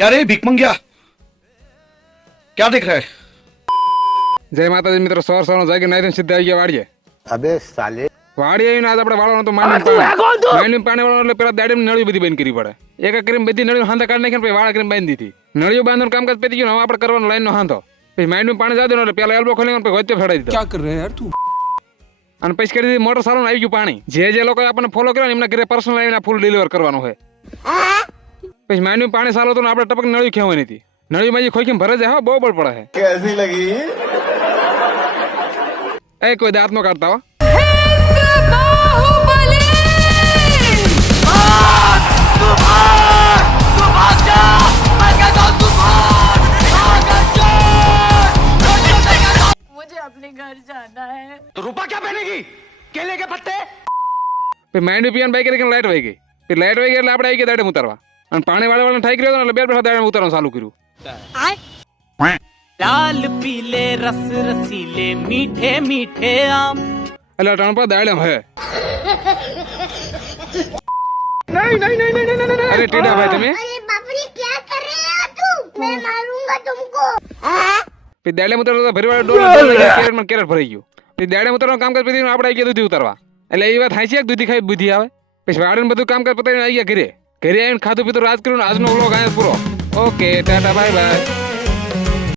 क्या रे भीख मंगिया क्या देख रहा है? જય માતાજી મિત્રો, સવાર સવારમાં જાગી નાઈ સીધા આવી ગયા વાડીએ. અબે સાલે વાડી આવીને આજ આપણે વાળવાનું તો માંડી પાણી વાળવાનું એટલે પેલા દાડે નળીઓ બધી બંધ કરવી પડે. એક એક કરીને બધી નળીઓ હાંધા કાઢી નાખીને પછી વાળા કરીને બાંધી દીધી. નળીઓ બાંધવાનું કામકાજ પતી ગયું. હવે આપણે કરવાનું લાઈનનો હાંધો. પછી માંડનું પાણી જવા દેવાનું એટલે પેલા એલ્બો ખોલીને પછી વચ્ચે ફેડાઈ દીધો. क्या कर रहे हैं यार तू? અને પછી કરી દીધી મોટર સારું આવી ગયું પાણી. જે લોકોએ આપણને ફોલો કર્યો ને એમના ઘરે પર્સનલ આવીને ફૂલ ડિલિવર કરવાનું હોય. પછી માંડનું પાણી સારું હતું ને આપણે ટપક નળીઓ ખેવાની હતી. નળીમાં જે ખોખીને ભરે જાય, હા બહુ બળ પડે છે. कैसी लगी? એ કોઈ દાંત નો કાઢતા હો. मुझे अपने घर जाना है. तो रूपा क्या पहनेगी? केले के पत्ते? પછી માંડવી પીવાની બાઈક કરીને લાઈટ વહી ગઈ. પછી લાઈટ વહી ગઈ એટલે આપણે આવી ગયા દાડે ઉતારવા. અને પાણી વાળવાને ઠાઈ ગયો એટલે બે દાડે ઉતારવાનું ચાલુ કર્યું. लाल पीले रस रसीले मीठे मीठे आम એટલે ટણપા દાડે હે. અરે ટીડા ભાઈ તમે अरे बाप रे क्या कर रहे हो तुम? मैं मारूंगा तुमको. પછી દાડે ઉતારવા ભરવાળા ડોલ કેરેટ ભરાઈ ગયું. પછી દાડે ઉતારવાનું કામકાજ પછી આપણે આવી ગયા દૂધી ઉતારવા. એટલે એ વાત હાચી દૂધી ખાઈ બુદ્ધિ આવે. પછી વાડીને બધું કામકાજ પતાવીને આવી ગયા ઘરે. ઘરે આવીને ખાધું પીધું રાજ કર્યું. આજનો વ્લોગ અહીંયા પૂરો. Okay tata bye bye.